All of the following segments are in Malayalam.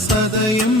സദയം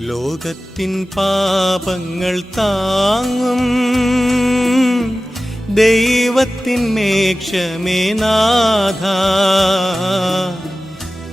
ലോകത്തിൻ പാപങ്ങൾ താങ്ങും ദൈവത്തിൻ മേക്ഷമേ നാഥ.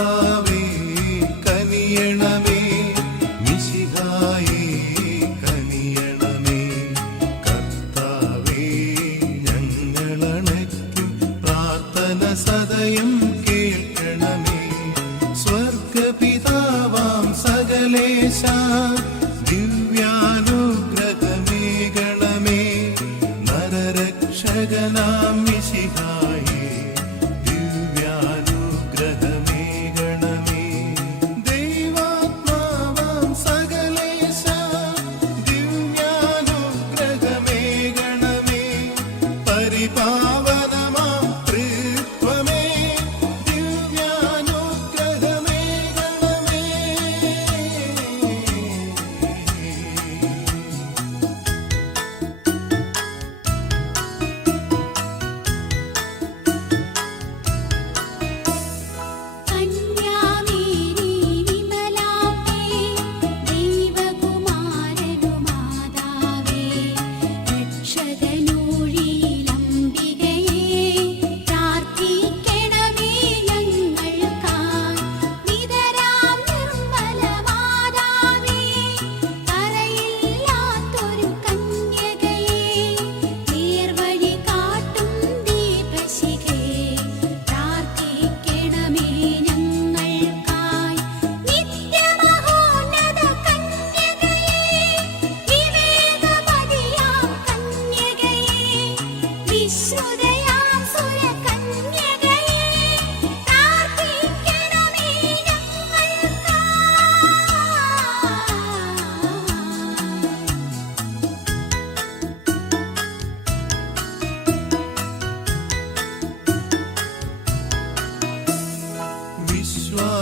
കർത്താവേ കനിയണമേ മിശിഹായേ കനിയണമേ. കർത്താവേ ഞങ്ങളണയ്ക്കും പ്രാർത്ഥന സദയം കേൾക്കണമേ. സ്വർഗപിതാവാം സകലേശ ദിവ്യാനുഗ്രഹമേകണമേ. നരരക്ഷകനാം পাই